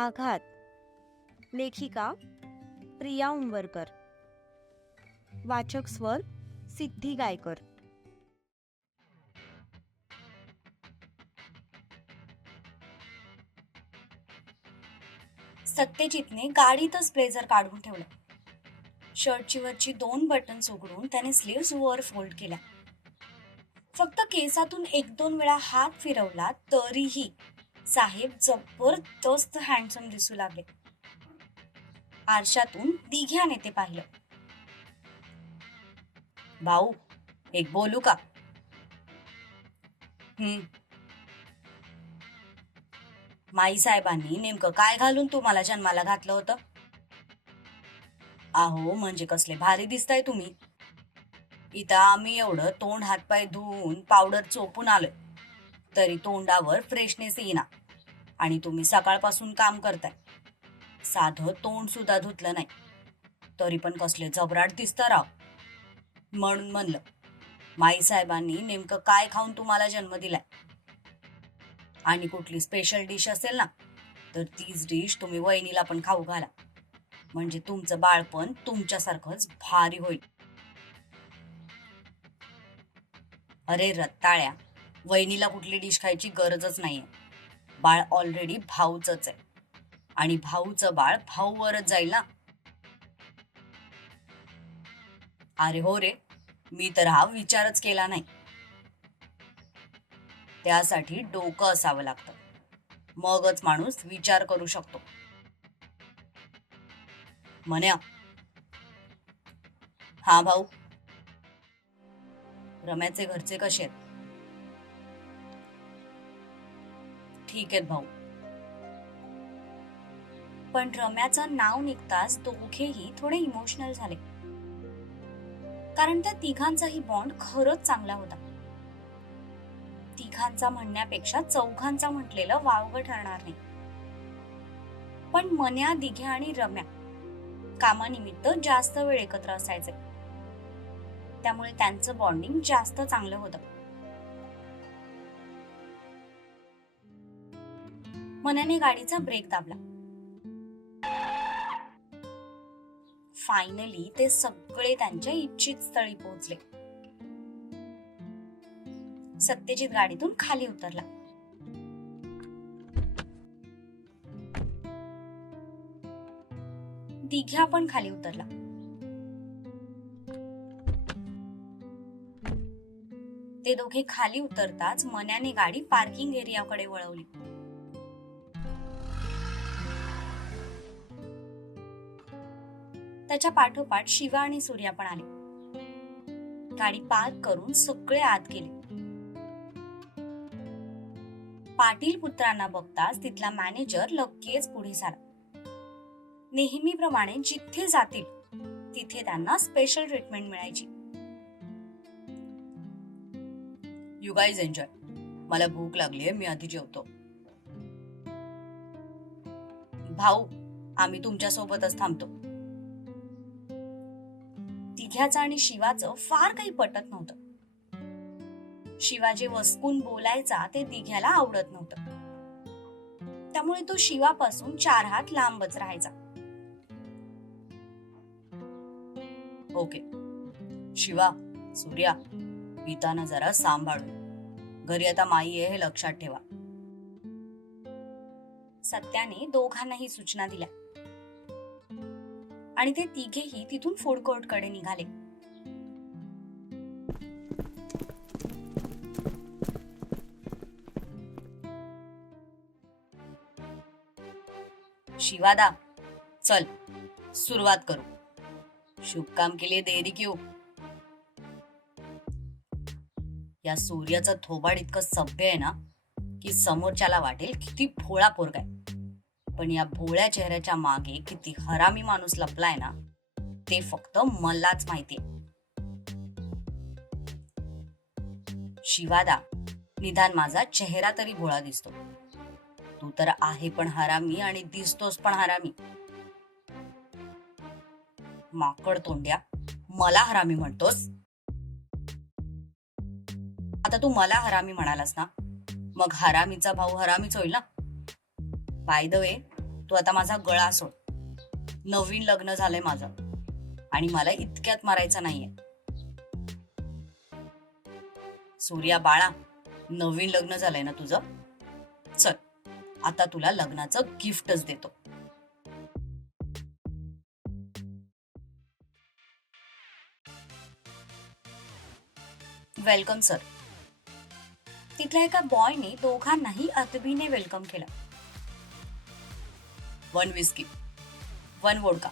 आघात. लेखिका प्रिया उंबरकर. वाचक स्वर सिद्धी गायकर. सत्यजितने गाडीतच ब्लेझर काढून ठेवलं. शर्टची वरची दोन बटन्स उघडून त्याने स्लीव्स वर फोल्ड केल्या. फक्त केसातून एक दोन वेळा हात फिरवला तरीही साहेब जबरदस्त हँडसम दिसू लागले. आरशातून दिघ्याने ते पाहिलं. भाऊ एक बोलू का? हम्म. माई साहेबांनी नेमकं काय घालून तुम्हाला जन्माला घातलं होतं? आहो म्हणजे कसले भारी दिसताय तुम्ही. इथं आम्ही एवढं तोंड हातपाय धुवून पावडर चोपून आलोय. तरी तोंडावर फ्रेशनेस येईना. आणि तुम्ही सकाळपासून काम करताय. साधं तोंड सुद्धा धुतलं नाही. तरी पण कसले जबराट दिसतं राव. म्हणून म्हणलं माई साहेबांनी नेमकं काय खाऊन तुम्हाला जन्म दिलाय? आणि कुठली स्पेशल डिश असेल ना तर तीच डिश तुम्ही वहिनीला पण खाऊ घाला. म्हणजे तुमचं बाळपण तुमच्यासारखंच भारी होईल. अरे रत्ताळ्या वहिनीला कुठली डिश खायची गरजच नाहीये. बाळ ऑलरेडी भाऊचंच आहे. आणि भाऊचं बाळ भाऊवरच जाईल ना. अरे हो रे मी तर हा विचारच केला नाही. त्यासाठी डोकं असावं लागतं. मगच माणूस विचार करू शकतो. म्हण्या. हा भाऊ. रम्याचे घरचे कसे आहेत? ठीक आहेत भाऊ. पण रम्याचं नाव निघताच दोघेही थोडे इमोशनल झाले. कारण त्या तिघांचाही बॉन्ड खरंच चांगला होता. तिघांचा म्हणण्यापेक्षा चौघांचा म्हटलेलं वावगं ठरणार नाही. पण मन्या दिघ्या आणि रम्या कामानिमित्त जास्त वेळ एकत्र असायचे. त्यामुळे त्यांचं बॉन्डिंग जास्त चांगलं होतं. मन्याने गाडीचा ब्रेक दाबला. फायनली ते सगळे त्यांच्या इच्छित स्थळी पोहोचले. सत्यजित गाडीतून खाली उतरला. दिघ्या पण खाली उतरला. ते दोघे खाली उतरताच मन्याने गाडी पार्किंग एरियाकडे वळवली. त्याच्या पाठोपाठ शिवा आणि सूर्या पण आले. गाडी पार्क करून सगळे आत गेले. पाटील पुत्रांना बघताच तिथला मॅनेजर लगेच पुढे झाला. नेहमीप्रमाणे जिथे जातील तिथे त्यांना स्पेशल ट्रीटमेंट मिळायची. यू गाईज एन्जॉय मला भूक लागलीये मी आधी जेवतो. भाऊ आम्ही तुमच्या सोबतच थांबतो. तिघ्याचं आणि शिवाचं फार काही पटत नव्हतं. शिवा जे वसकून बोलायचा ते दिघ्याला आवडत नव्हतं. त्यामुळे तो शिवापासून चार हात लांबच राहायचा. ओके. शिवा सूर्या पिताना जरा सांभाळून. घरी आता माई आहे हे लक्षात ठेवा. सत्याने दोघांनाही सूचना दिल्या. आणि ते तिघेही तिथून फूड कोर्टकडे निघाले. शिवादा चल सुरुवात करू. शुभ काम के लिए देरी क्यों. या सूर्याचं थोबाड इतकं सभ्य आहे ना की समोरच्याला वाटेल किती भोळा पोरगाय आहे. पण या भोळ्या चेहऱ्याच्या मागे किती हरामी माणूस लपलाय ना ते फक्त मलाच माहितीये. शिवादा निदान माझा चेहरा तरी भोळा दिसतो. तू तर आहे पण हरामी आणि दिसतोस पण हरामी. माकड तोंड्या मला हरामी म्हणतोस? आता तू मला हरामी म्हणालास ना मग हरामीचा भाऊ हरामीच होईल ना? बाय द वे तू आता माझा गळा सोड. नवीन लग्न झालंय माझं. आणि मला इतक्यात मारायचं नाहीये. सूर्या बाळा नवीन लग्न झालंय ना तुझं? चल आता तुला लग्नाचं गिफ्टच देतो. Welcome sir. तिथल्या एका बॉयने दोघांनाही अतबीने वेलकम केलं. वन विस्की वन वोडका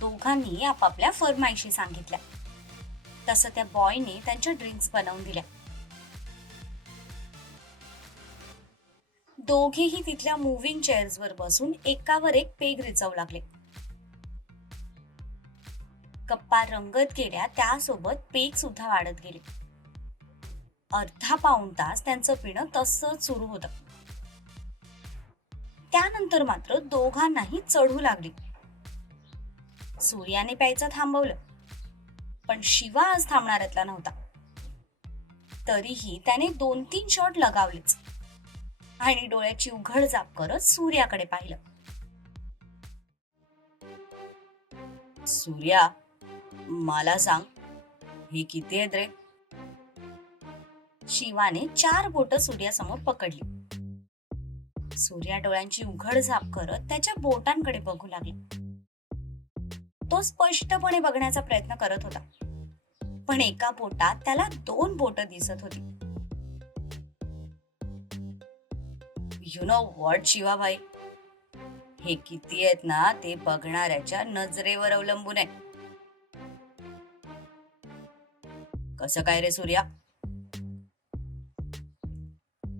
दोघांनी आपापल्या फरमाईशी सांगितल्या. तसं त्या बॉयने त्यांच्या ड्रिंक्स बनवून दिल्या. दोघेही तिथल्या मुव्हिंग चेअर्सवर बसून एकावर एक पेग रिचवू लागले. गप्पा रंगत गेल्या त्यासोबत पेग सुद्धा वाढत गेले. अर्धा पाऊण तास त्यांचं पिणं तसंच सुरू होतं. त्यानंतर मात्र दोघांनाही चढू लागली. सूर्याने प्यायचं थांबवलं पण शिवा आज थांबणाऱ्यातला नव्हता. तरीही त्याने दोन तीन शॉट लगावलेच आणि डोळ्याची उघड जाप करत सूर्याकडे पाहिलं. सूर्या मला सांग हे किती आहेत रे? शिवाने चार बोट सूर्यासमोर पकडली. सूर्या डोळ्यांची उघड झाप करत त्याच्या बोटांकडे बघू लागला. तो स्पष्टपणे बघण्याचा प्रयत्न करत होता. पण एका बोटात त्याला दोन बोट दिसत होती. You know what Shivabai? हे किती आहेत ना ते बघणाऱ्याच्या नजरेवर अवलंबून आहे. कसं काय रे सूर्या?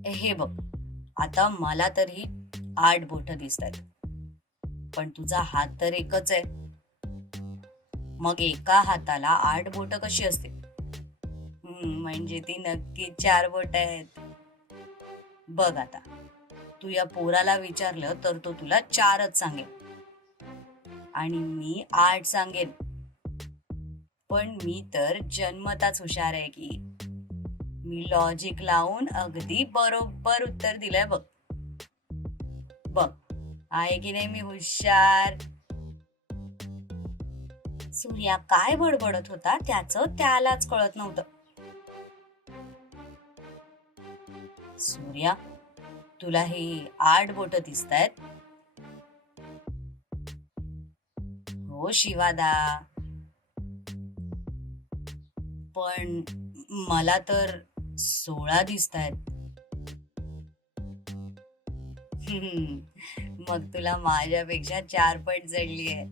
हे बघ. आता मला तरी आठ बोट दिसत आहेत पण तुझा हात तर एकच आहे. मग एका हाताला आठ बोट कशी असते म्हणजे ती नक्की चार बोट आहेत. बघ आता तू या पोराला विचारलं तर तो तुला चारच सांगेल. आणि मी आठ सांगेन. पण मी तर जन्मताच हुशार आहे की मी लॉजिक लावून अगदी बरोबर उत्तर दिलंय बघ. बघ. आहे की नाही मी हुशार? सूर्या काय बडबडत होता त्याचं त्यालाच कळत नव्हतं. सूर्या तुला हे आठ बोट दिसत आहेत हो शिवादा. पण मला तर सोळा दिसत आहेत मग तुला माझ्यापेक्षा चार पट चढली आहे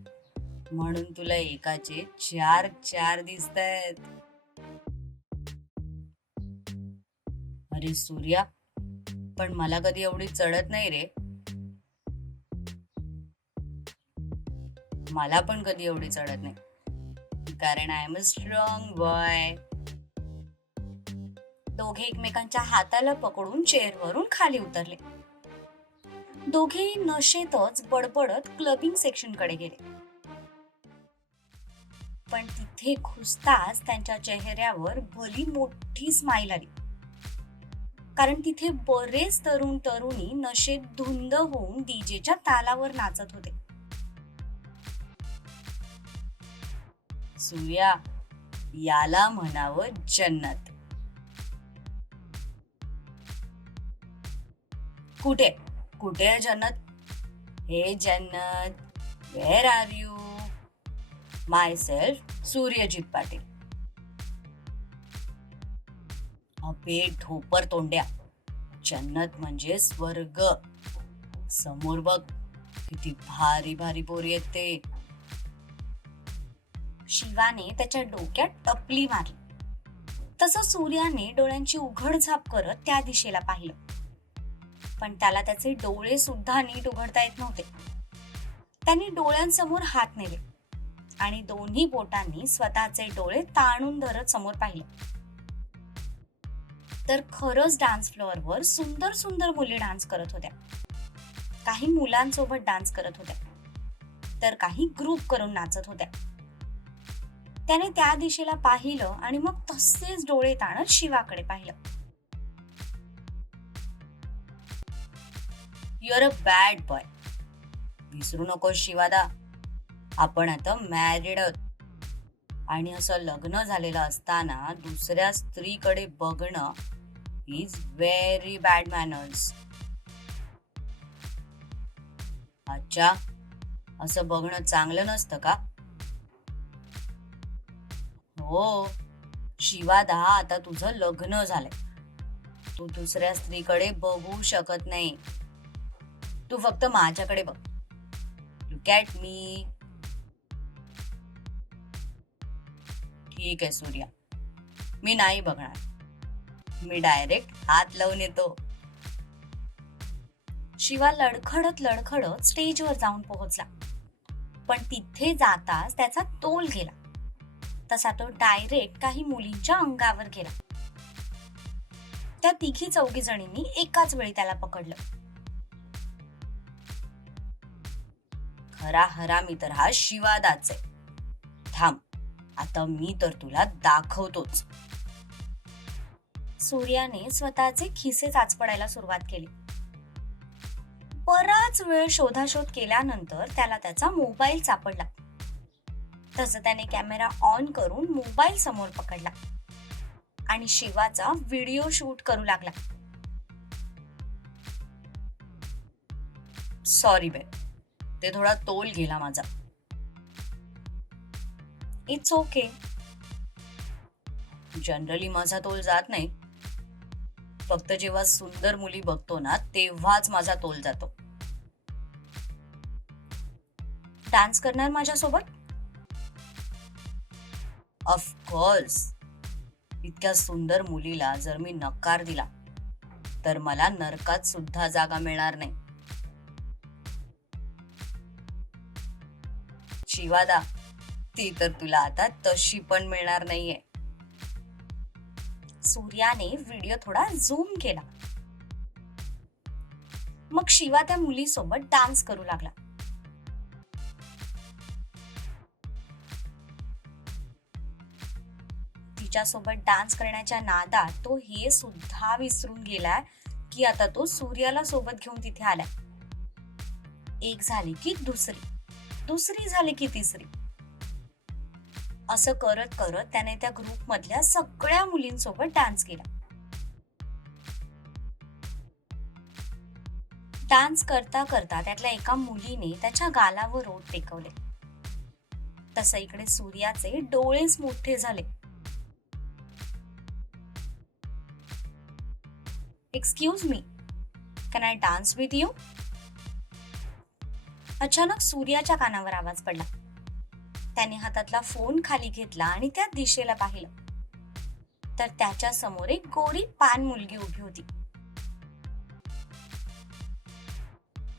म्हणून तुला एकाचे चार चार दिसत आहेत अरे सूर्या पण मला कधी एवढी चढत नाही रे. मला पण कधी एवढी चढत नाही. कारण I am a strong boy दोघे एकमेकांच्या हाताला पकडून चेअरवरून खाली उतरले. दोघेही नशेतच बडबडत क्लबिंग सेक्शनकडे गेले. पण तिथे घुसताच त्यांच्या चेहऱ्यावर भली मोठी स्माईल आली. कारण तिथे बरेच तरुण तरुणी नशेत धुंद होऊन डीजेच्या तालावर नाचत होते. सूर्या याला म्हणावं जन्नत. कुठे? कुठे आहे जन्नत? हे जन्नत where are you my self Suryajit Patil. अबे ढोपर तोंड्या. जन्नत म्हणजे स्वर्ग. समोर बघ किती भारी भारी पोरी येते शिवाने त्याच्या डोक्यात टपली मारली. तसं सूर्याने डोळ्यांची उघड झाप करत त्या दिशेला पाहिलं. पण त्याला त्याचे डोळे सुद्धा नीट उघडता येत नव्हते. त्यांनी डोळ्यांसमोर हात नेले आणि दोन्ही बोटांनी स्वतःचे डोळे ताणून धरत समोर पाहिले. तर खरंच डान्स फ्लोअरवर सुंदर सुंदर मुली डान्स करत होत्या. काही मुलांसोबत डान्स करत होत्या. तर काही ग्रुप करून नाचत होत्या. त्याने त्या दिशेला पाहिलं आणि मग तसेच डोळे ताणत शिवाकडे पाहिलं. युअर अ बॅड बॉय विसरू नको शिवादा. आपण आता मॅरिड आहोत. आणि असं लग्न झालेलं असताना दुसऱ्या स्त्रीकडे बघणं इज व्हेरी बॅड मॅनर्स अच्छा असं बघणं चांगलं नसतं का? हो शिवादा आता तुझं लग्न झालंय. तू दुसऱ्या स्त्रीकडे बघू शकत नाही. तू फक्त माझ्याकडे बघ. लुक ॲट मी ठीक आहे सूर्या. मी नाही बघणार. मी डायरेक्ट हात लावून येतो. शिवा लडखडत लडखडत स्टेजवर जाऊन पोहोचला. पण तिथे जाताच त्याचा तोल गेला. तसा तो डायरेक्ट काही मुलींच्या अंगावर गेला. त्या तिघी चौघी जणींनी एकाच वेळी त्याला पकडलं. खरा हरा मी तर हा शिवादाच आहे. थांब आता मी तर तुला दाखवतोच. सूर्याने स्वतःचे खिसे चाचपडायला सुरुवात केली. बराच वेळ शोधाशोध केल्यानंतर त्याला त्याचा मोबाईल सापडला. तसं त्याने कॅमेरा ऑन करून मोबाईल समोर पकडला. आणि शिवाचा व्हिडिओ शूट करू लागला. सॉरी बे. ते थोडा तोल गेला माझा. इट्स ओके जनरली माझा तोल जात नाही. फक्त जेव्हा सुंदर मुली बघतो ना तेव्हाच माझा तोल जातो. डान्स करणार माझ्यासोबत? ऑफकोर्स इतक्या सुंदर मुलीला जर मी नकार दिला तर मला नरकात सुद्धा जागा मिळणार नाही. शिवादा ती तर तुला आता तशी पण मिळणार नाहीये. सूर्याने व्हिडिओ थोडा झूम केला. मग शिवा त्या मुलीसोबत डान्स करू लागला. तिच्यासोबत डान्स करण्याच्या नादात तो हे सुद्धा विसरून गेलाय की आता तो सूर्याला सोबत घेऊन तिथे आलाय. एक झाली की दुसरी. दुसरी झाली की तिसरी. असं करत करत त्याने त्या ग्रुप मधल्या सगळ्या मुलींसोबत डान्स केला. डान्स करता करता त्यातल्या एका मुलीने त्याच्या गालावर ओठ टेकवले. तसं इकडे सूर्याचे डोळेच मोठे झाले. Excuse me can I dance with you अचानक सूर्याच्या कानावर आवाज पडला. त्याने हातातला फोन खाली घेतला आणि त्या दिशेला पाहिलं. तर त्याच्यासमोर एक गोरी पान मुलगी उभी होती.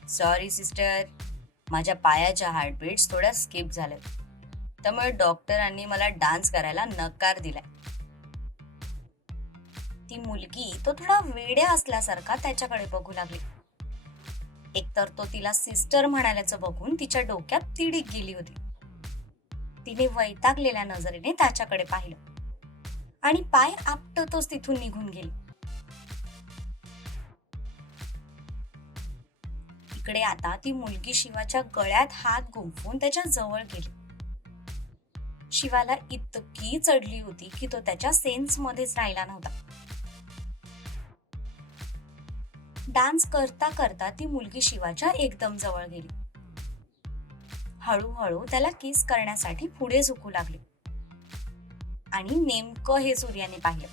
सॉरी सिस्टर माझ्या पायाच्या हार्टबीट्स थोड्या स्किप झाल्या त्यामुळे डॉक्टरांनी मला डान्स करायला नकार दिलाय. ती मुलगी तो थोडा वेड्या असल्यासारखा त्याच्याकडे बघू लागली. एकतर तो तिला सिस्टर म्हणाल्याचं बघून तिच्या डोक्यात तिडीक गेली होती. तिने वैतागलेल्या नजरेने त्याच्याकडे पाहिलं. आणि पाय आपटतच तिथून निघून गेली. इकडे आता ती मुलगी शिवाच्या गळ्यात हात गुंफून त्याच्याजवळ गेली. शिवाला इतकी चढली होती की तो त्याच्या सेन्स मध्येच राहिला नव्हता. डान्स करता करता ती मुलगी शिवाच्या एकदम जवळ गेली. हळूहळू त्याला किस करण्यासाठी पुढे झुकू लागली. आणि नेमकं हे सूर्याने पाहिलं.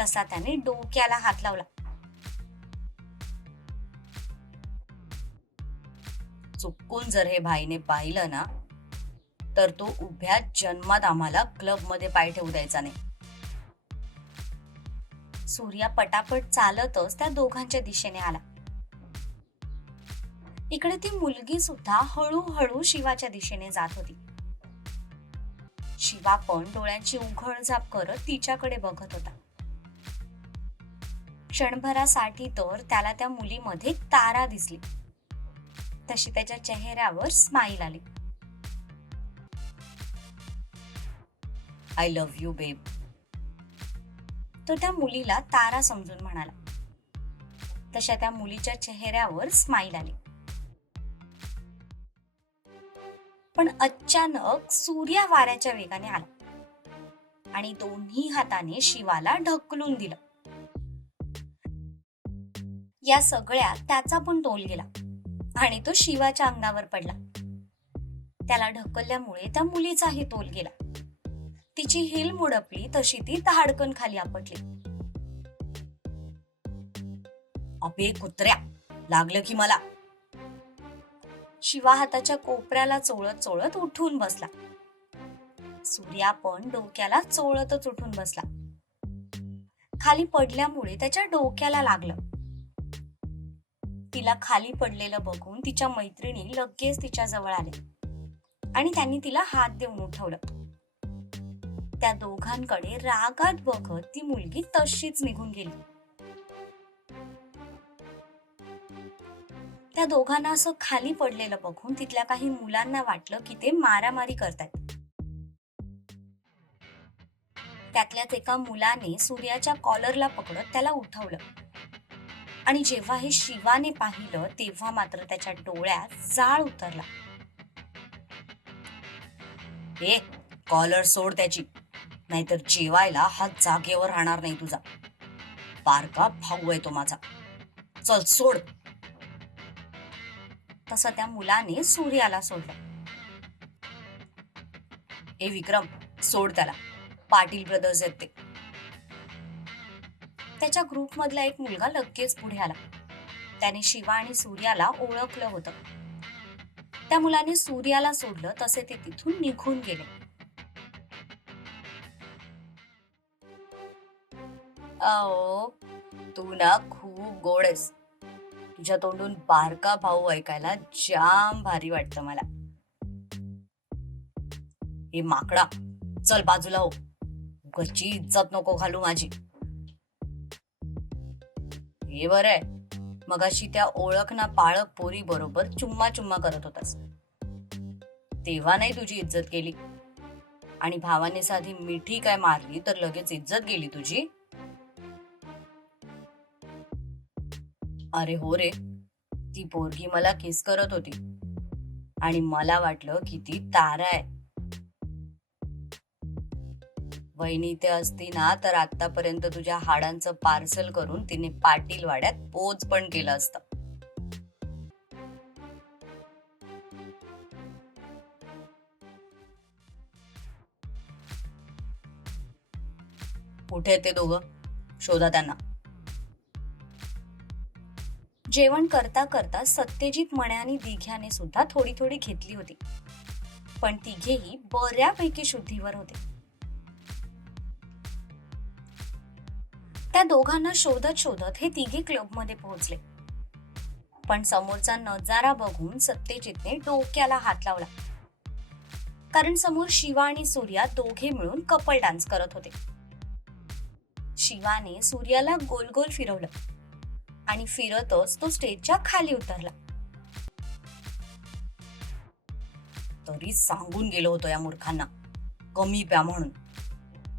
तसा त्याने डोक्याला हात लावला. चुकून जर हे भाईने पाहिलं ना तर तो उभ्या जन्मात आम्हाला क्लबमध्ये पाय ठेवू द्यायचा नाही. सूर्या पटापट चालतच त्या दोघांच्या दिशेने आला. इकडे ती मुलगी सुद्धा हळूहळू शिवाच्या दिशेने जात होती. शिवा पण डोळ्यांची उघडझाप करत तिच्याकडे बघत होता. क्षणभरासाठी तर त्याला त्या मुलीमध्ये तारा दिसली. तशी त्याच्या चेहऱ्यावर स्माईल आली. आय लव्ह यू बेब तो त्या मुलीला तारा समजून म्हणाला. तशा त्या मुलीच्या चेहऱ्यावर स्माईल आली. पण अचानक सूर्या वाऱ्याच्या वेगाने आला. आणि दोन्ही हाताने शिवाला ढकलून दिलं. या सगळ्यात त्याचा पण तोल गेला. आणि तो शिवाच्या अंगावर पडला. त्याला ढकलल्यामुळे त्या मुलीचाही तोल गेला. तिची हिल मुडपली तशी ती धाडकन खाली आपटली. अबे कुत्र्या लागलं की मला. शिवा हाताच्या कोपऱ्याला चोळत चोळत उठून बसला. सूर्या पण डोक्याला चोळतच उठून बसला. खाली पडल्यामुळे त्याच्या डोक्याला लागलं. तिला खाली पडलेलं बघून तिच्या मैत्रिणी लगेच तिच्या जवळ आले आणि त्यांनी तिला हात देऊन उठवलं. त्या दोघांकडे रागात बघत ती मुलगी तशीच निघून गेली. त्या दोघांना असं खाली पडलेलं बघून तिथल्या काही मुलांना वाटलं की ते मारामारी करतायत. त्यातल्याच एका मुलाने सूर्याच्या कॉलरला पकडत त्याला उठवलं. आणि जेव्हा हे शिवाने पाहिलं तेव्हा मात्र त्याच्या डोळ्यात जाळ उतरला. ए कॉलर सोड त्याची. नाहीतर जेवायला हा जागेवर राहणार नाही तुझा. बारका भाऊ आहे तो माझा. चल सोड. तसं त्या मुलाने सूर्याला सोडलं. ए विक्रम सोड त्याला. पाटील ब्रदर्स आहेत ते. त्याच्या ग्रुपमधला एक मुलगा लगेच पुढे आला. त्याने शिवा आणि सूर्याला ओळखलं होतं. त्या मुलाने सूर्याला सोडलं तसे ते तिथून निघून गेले. अहो तू ना खूप गोड आहेस. तुझ्या तोंडून बारका भाऊ ऐकायला जाम भारी वाटतं मला. हे माकडा चल बाजूला हो. उगाची इज्जत नको घालू माझी. हे बरं आहे. मगाशी त्या ओळख ना पाळक पोरी बरोबर चुम्मा चुम्मा करत होतास. तेव्हा नाही तुझी इज्जत केली आणि भावाने साधी मिठी काय मारली तर लगेच इज्जत गेली तुझी? अरे हो रे. ती पोरगी मला किस करत होती. आणि मला वाटलं की ती तारा आहे. वहिनी इथे असती ना तर आतापर्यंत तुझ्या हाडांचं पार्सल करून तिने पाटील वाड्यात पोच पण केलं असतं. कुठे ते दोघं? शोधा त्यांना. जेवण करता करता सत्यजित मण्या आणि दिघ्याने सुद्धा थोडी थोडी घेतली होती. पण तिघेही बऱ्यापैकी शुद्धीवर होते. त्या दोघांना शोधत शोधत हे तिघे क्लबमध्ये पोहोचले. पण समोरचा नजारा बघून सत्यजितने डोक्याला हात लावला. कारण समोर शिवा आणि सूर्या दोघे मिळून कपल डान्स करत होते. शिवाने सूर्याला गोल गोल फिरवलं. आणि फिरतच तो स्टेजच्या खाली उतरला. तरी सांगून गेलो होतो या मूर्खांना कमी प्या म्हणून.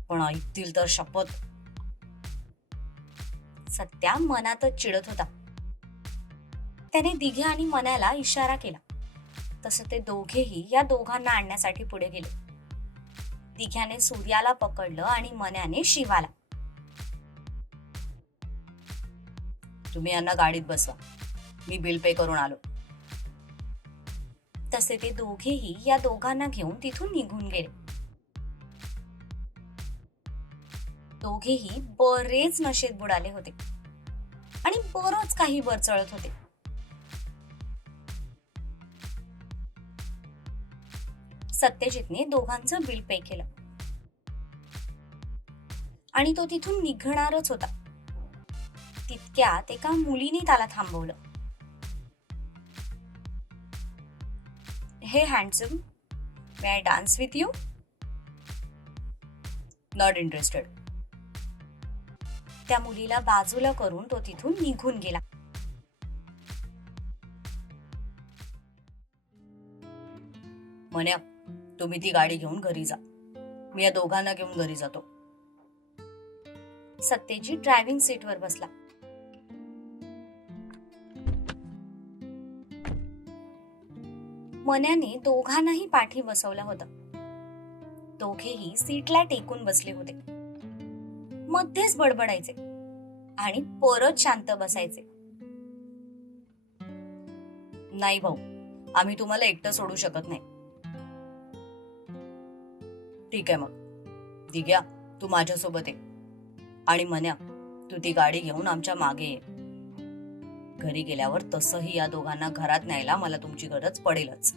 पण ऐकतील तर शपथ. सत्या मनातच चिडत होता. त्याने दिघे आणि मनाला इशारा केला. तसं ते दोघेही या दोघांना आणण्यासाठी पुढे गेले. दिघ्याने सूर्याला पकडलं आणि मन्याने शिवाला. तुम्ही यांना गाडीत बसवा. मी बिल पे करून आलो. तसे ते दोघेही या दोघांना घेऊन तिथून निघून गेले. दोघेही बरेच नशेत बुडाले होते. आणि बरच काही बरचळत होते. सत्यजितने दोघांचं बिल पे केलं. आणि तो तिथून निघणारच होता. इतक्यात एका मुलीने त्याला थांबवलं. Hey handsome may I dance with you not interested त्या मुलीला बाजूला करून तो तिथून निघून गेला. म्हण्या तुम्ही ती गाडी घेऊन घरी जा. मी या दोघांना घेऊन घरी जातो. सत्यजित ड्रायव्हिंग सीटवर बसला. मन्याने दोघांनाही पाठी बसवला होता. दोघेही सीटला टेकून बसले होते. मध्येच बडबडायचे आणि परत शांत बसायचे. नाही भाऊ आम्ही तुम्हाला एकटं सोडू शकत नाही. ठीक आहे मग. दिग्या तू माझ्यासोबत ये आणि मन्या तू ती गाडी घेऊन आमच्या मागे ये. घरी गेल्यावर तसंही या दोघांना घरात न्यायला मला तुमची गरज पडेलच.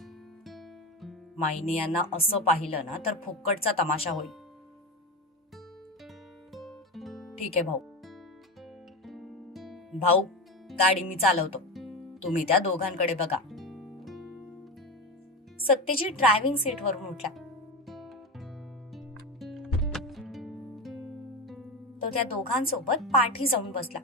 माईने यांना असं पाहिलं ना तर फुक्कटचा तमाशा होईल. ठीक आहे भाऊ. भाऊ गाडी मी चालवतो. तुम्ही त्या दोघांकडे बघा. सत्यजी ड्रायव्हिंग सीटवरून उठला. तो त्या दोघांसोबत पाठी जाऊन बसला.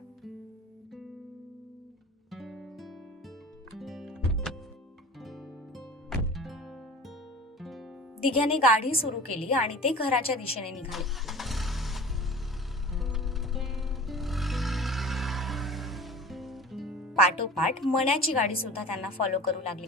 तिघ्याने गाडी सुरू केली आणि ते घराच्या दिशेने निघाले. पाठोपाठ मण्याची गाडी सुद्धा त्यांना फॉलो करू लागली.